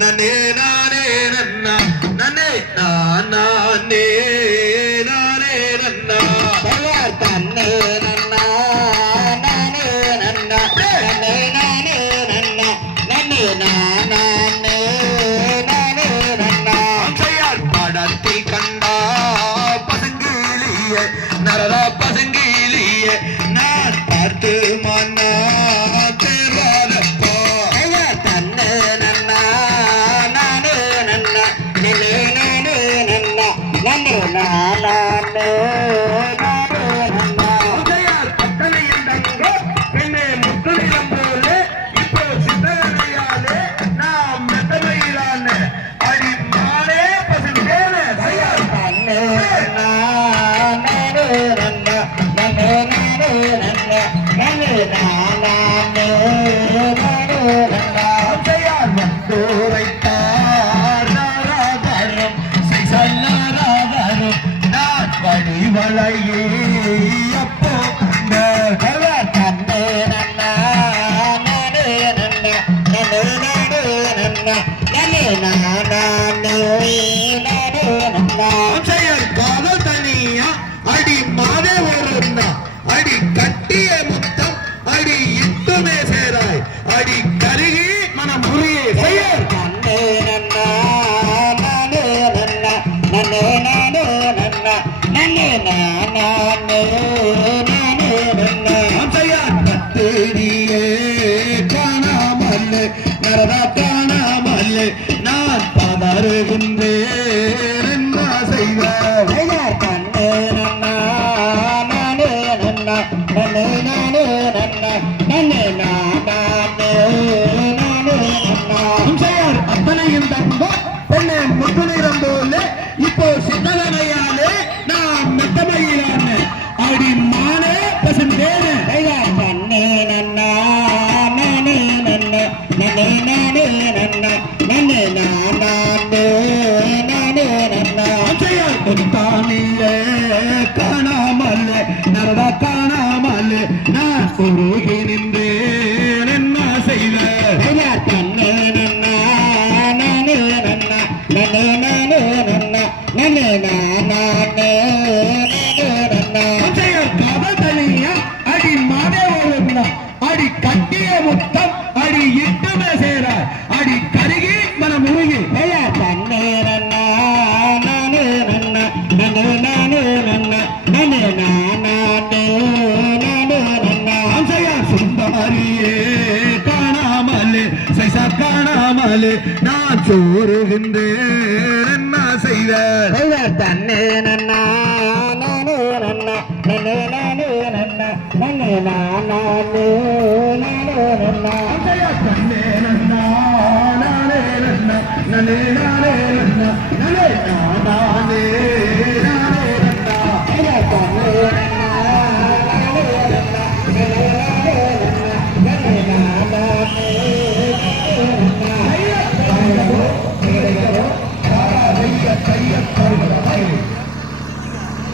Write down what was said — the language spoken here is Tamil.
நனே நானே நன்னா நனே நானே நானே நன்னா தன்னே நன்னா நானே நன்னா நன்னே நானே நன்னா நன்னே நானே நானே நன்னா அம்சையார் படத்தில் கண்டா பசங்கிலியே நரதா பசங்கிலியே நான் பார்த்து மன்னா தேர்வாதப்பா ஐயா தன்னே நன்னா நானே நன்னா நன்னே நானே நன்னா நன்னே நானே வளையே அப்போ தன்னே நன்னா நானே நன்னா நன்னே நானே நன்னா நன்னே நானே நானே நன்னா காதல் தனியா அடி மாதே ஒரு அடி கட்டிய முத்தம் அடி இட்டுமே சேராய் அடி கருகி மனம் புரியே செய்யார் தன்னே நன்னா நானே நன்னா நன்னே நானே நன்னா நன்னே நானே நானே நன்னா தேடியே காணாமல் நரதா காணாமல் நான் பதறுகின்றேன் என்ன செய்வார் தன்னே நன்னா நானே நன்னா நன்னே நானே நன்னா நன்னே நானே நானே நன்னா அத்தனையும் தங்கோ பெண்ணே முத்து நிறம் போல இப்போ சித்தனையாலே நான் மெத்தமையிலான அடி மானே பசுந்தேனே தன்னே நன்னா நானே நன்னா நன்னே நானே நன்னா நன்னே நானே நானே நன்னா தானிலே காணாமல் நரதா காணாமல் நான் உருகி நின்றேன் என்ன செய்வேன் தன்னே நன்னா நானே நன்னா நன்னே நானே நன்னா நன்னே நானே நன்னா காதல் தனியா அடி மாதே அடி கட்டிய முத்தம் அடி இட்டுமே சேராய் அடி கருகி மனம் உருகி தன்னே நன்னா நானே நன்னா நன்னே நானே நன்னா நன்னே நானே நானே நன்னா சுந்தரியே காணாமல் சைசா காணாமல் நான் சோறுகின்றேன் என்ன செய்வேன் தன்னே நன்னா நானே நன்னா நன்னே நானே நன்னா நன்னே நானே நானே நன்னா தன்னே நன்னா நானே நன்னா நன்னே நானே நன்னா நன்னே நானா